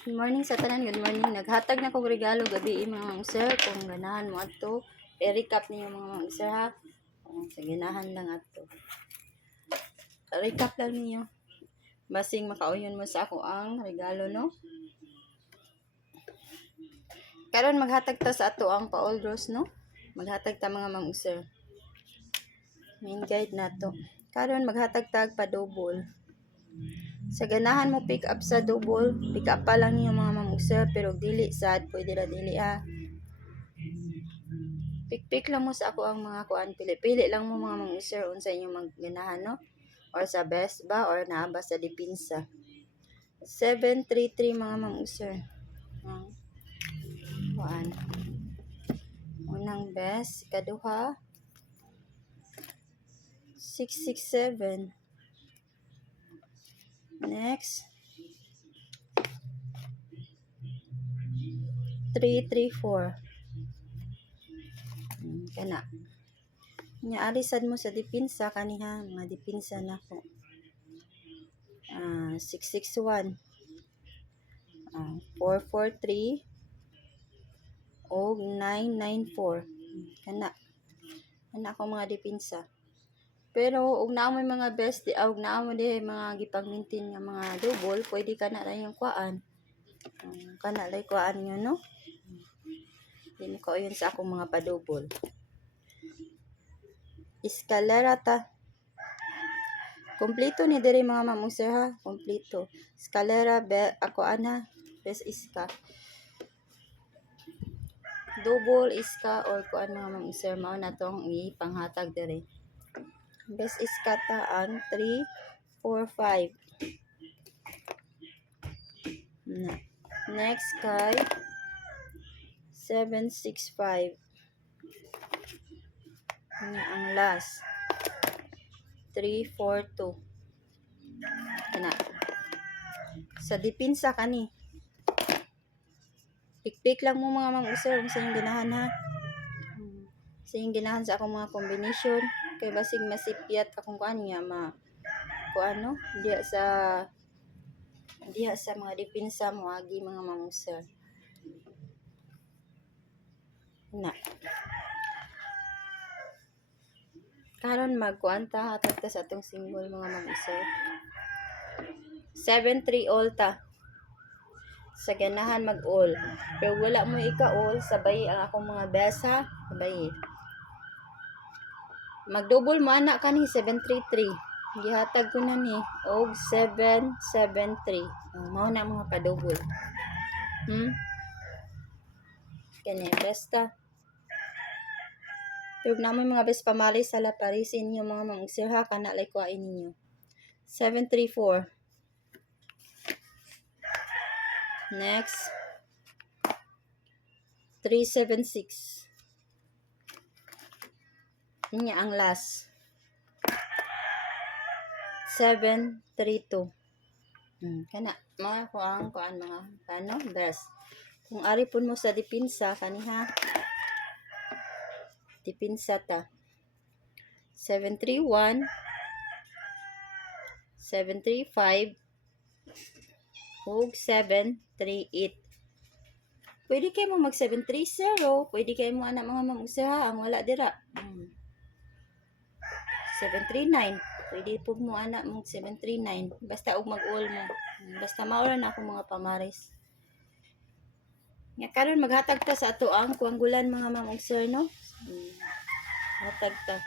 Good morning sa tanan, good morning. Naghatag na kong regalo gabi mga sir. Kung ganahan mo ato, i-recap niyo mga sir ha. Sa ganahan lang ato. Recap lang niyo. Basing makauyon mo sa ako ang regalo no. Karon maghatag ta sa ato ang Paul Rose no. Maghatag ta mga sir. Main guide na to. Karon maghatag tag pa double. Sa ganahan mo pick up sa double, pick up pa lang yung mga mamugser, pero dili sad, pwede ra dili ha. Pick lang mo sa ako ang mga kuan, pili lang mo mga mamugser unsa inyong magganahan no, or sa best ba or naaba sa dipinsa. 733 mga mamugser. Kuan. Unang best, kaduha 667. Next 334. Kana. Nya alisad mo sa dipinsa kaniha, mga dipinsa nako. 661. 443 o 994. Kana ako mga dipinsa. Pero ug naa mo mga best di og naa mo di mga gipangmintin nga mga double, pwede kana ra yung kuan. Kana ra kuan niyo no. Dili ko yun sa akong mga pa-double. Escalera ta. Kompleto ni diri mga mamungser ha, kompleto. Escalera ako ana best iska. Double iska or kuan mga mamungser mao na tong ipanghatag diri. Best iska ta ang 345. Next kay 765. Ang last 342. Kana. Sa dipinsa kani. Pikpik lang mo mga mamungser sa inyong ganahan ha. Sa inyong ganahan sa akong mga combination. Kay basig masipyat akong kuan niya kuano diha sa mga dipinsa mo agi mga mamungser. Na. Karon magkuan ta hatag ta sa atong symbol mga mamungser. 73 all ta. Sa ganahan mag-all. Pero wala mo ika-all, sabay ang akong mga besa, sabay. Mag-double mo anak ka ni 733. Gihatag ko na ni og 773. Mao na mga pa-double. Kani besta. Pero naman mga best pamali sa La Paris inyo mga mamugser ha, kana lay kuhain ninyo. 734. Next 376. Inya ang last 732. Kana mga kuan mga paano best. Kung ari pun mo sa dipinsa kaniha. Dipinsa ta. 731 735 ug 738. Pwede kayo mo mag 730, pwede kayo mo anak mga mamugser ha, ang wala dira. 739, pwede po mo anak mo 739, basta og mag-all mo. Basta maura na ako mga pamaris. Nga karon maghatag ta sa ato ang kuanggulan mga mamugser no. Hatag ta.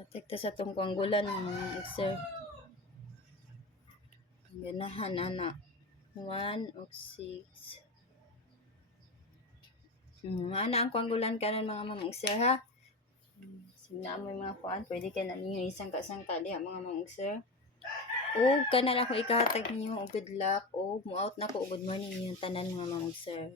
Hatag ta sa tong kuanggulan mga mamugser. Ganahan ana 1 og 6. Ana ang kuanggulan karon mga mamugser ha. Signa mo mga kuan, pwede ka na ninyo isang kasangka diha mga mamugser. O kana lang ako ikahatag ninyo og good luck o mo out na ko good morning yung tanan mga mamugser.